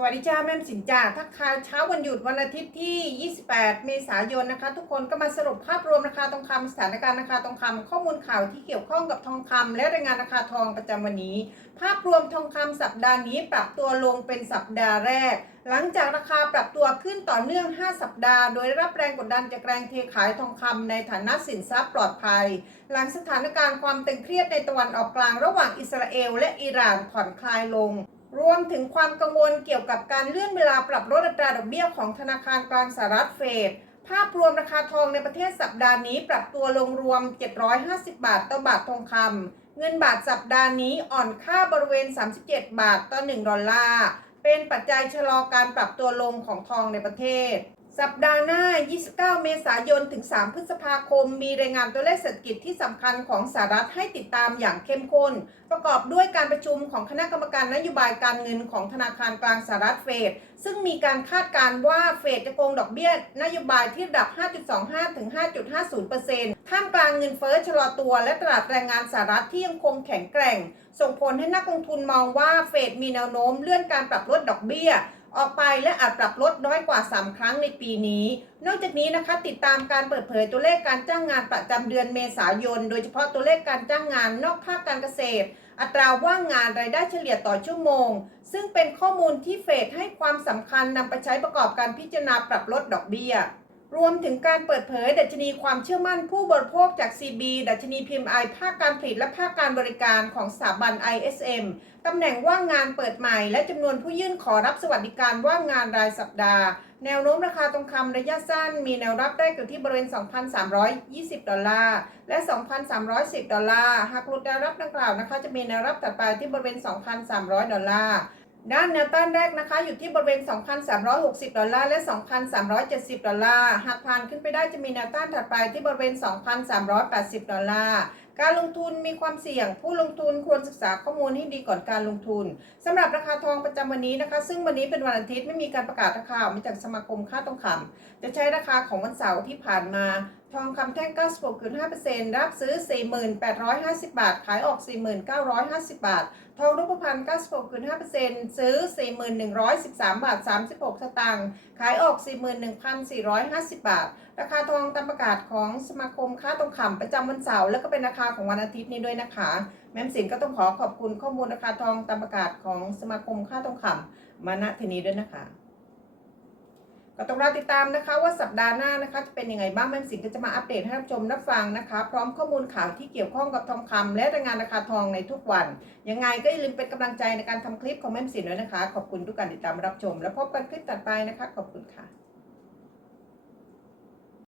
สวัสดีจ้าแม่สินจ้าทักทายเช้าวันหยุดวันอาทิตย์ที่ 28 เมษายนนะคะ ทุกคนก็มาสรุปภาพรวมราคาทองคำสถานการณ์ราคาทองคำข้อมูลข่าวที่เกี่ยวข้องกับทองคำและรายงานราคาทองประจำวันนี้ ภาพรวมทองคำสัปดาห์นี้ปรับตัวลงเป็นสัปดาห์แรก หลังจากราคาปรับตัวขึ้นต่อเนื่อง 5 สัปดาห์ โดยรับแรงกดดันจากแรงเทขายทองคำในฐานะสินทรัพย์ปลอดภัย หลังสถานการณ์ความตึงเครียดในตะวันออกกลางระหว่างอิสราเอลและอิหร่านผ่อนคลายลง รวมถึงความกังวลเกี่ยวกับการเลื่อนเวลาปรับลดอัตราดอกเบี้ยของธนาคารกลางสหรัฐเฟด ภาพรวมราคาทองในประเทศสัปดาห์นี้ปรับตัวลงรวม 750 บาทต่อบาททองคำ เงินบาทสัปดาห์นี้อ่อนค่าบริเวณ 37 บาทต่อ 1 ดอลลาร์ เป็นปัจจัยชะลอการปรับตัวลงของทองในประเทศ สัปดาห์หน้า 29 เมษายน ถึง 3 พฤษภาคม มีรายงานตัวเลขเศรษฐกิจที่สำคัญของสหรัฐให้ติดตามอย่างเข้มข้น ประกอบด้วยการประชุมของคณะกรรมการนโยบายการเงินของธนาคารกลางสหรัฐเฟด ซึ่งมีการคาดการณ์ว่าเฟดจะโกงดอกเบี้ยนโยบายที่ระดับ 5.25 ถึง 5.50%ท่ามกลางเงินเฟ้อชะลอตัวและตลาดแรงงานสหรัฐที่ยังคงแข็งแกร่ง ส่งผลให้นักลงทุนมองว่าเฟดมีแนวโน้มเลื่อนการปรับลดดอกเบี้ย ออกไปและอาจปรับลดน้อยกว่า 3 ครั้งในปีนี้ นอกจากนี้นะคะติดตามการเปิดเผยตัวเลขการจ้างงานประจำเดือนเมษายน โดยเฉพาะตัวเลขการจ้างงานนอกภาคการเกษตร อัตราว่างงานรายได้เฉลี่ยต่อชั่วโมง ซึ่งเป็นข้อมูลที่เฟดให้ความสำคัญนำไปใช้ประกอบการพิจารณาปรับลดดอกเบี้ย รวมถึงการเปิดเผยดัชนีความเชื่อมั่นผู้บริโภคจาก CB ดัชนี PMI ภาคการผลิตและภาคการบริการของสถาบัน ISM ตำแหน่งว่างงานเปิดใหม่ และจำนวนผู้ยื่นขอรับสวัสดิการว่างงานรายสัปดาห์ แนวโน้มราคาทองคำระยะสั้น มีแนวรับได้อยู่ที่บริเวณ 2,320 ดอลลาร์ และ 2,310 ดอลลาร์ หากหลุดแนวรับดังกล่าวนะคะ จะมีแนวรับถัดไปที่บริเวณ 2,300 ดอลลาร์ ด้านแนวต้านแรกนะคะ อยู่ที่บริเวณ 2,360 ดอลลาร์และ 2,370 ดอลลาร์ หากผ่านขึ้นไปได้จะมีแนวต้านถัดไปที่บริเวณ 2,380 ดอลลาร์ การลงทุนมีความเสี่ยง ผู้ลงทุนควรศึกษาข้อมูลให้ดีก่อนการลงทุนสำหรับราคาทองประจำวันนี้นะคะ ซึ่งวันนี้เป็นวันอาทิตย์ไม่มีการประกาศราคาออกมาจากสมาคมค่าทองคำจะใช้ราคาของวันเสาร์ที่ผ่านมาทองคำแท่ง 96.5%รับซื้อ 4,850 บาท ขายออก 4,950 บาท ทองรูปพรรณ96.5%ซื้อ 4,113 บาท 36 สตางค์ ขายออก 41,450 บาท ราคาทองตามประกาศของสมาคมค่าทองคำประจำวันเสาร์ และก็เป็นราคาของวันอาทิตย์นี้ด้วยนะคะ แม่มสินก็ต้องขอขอบคุณข้อมูลราคาทองตามประกาศของสมาคมค่าทองคำมาณที่นี้ด้วยนะคะ ก็ต้องรอติดตามนะคะว่าสัปดาห์หน้านะคะจะเป็นยังไงบ้างแม่มสินก็จะมาอัปเดตให้ท่านชมรับฟังนะคะ พร้อมข้อมูลข่าวที่เกี่ยวข้องกับทองคำและรายงานราคาทองในทุกวัน ยังไงก็อย่าลืมเป็นกำลังใจในการทำคลิปของแม่มสินด้วยนะคะ ขอบคุณทุกการติดตามรับชม แล้วพบกันคลิปต่อไปนะคะ ขอบคุณค่ะ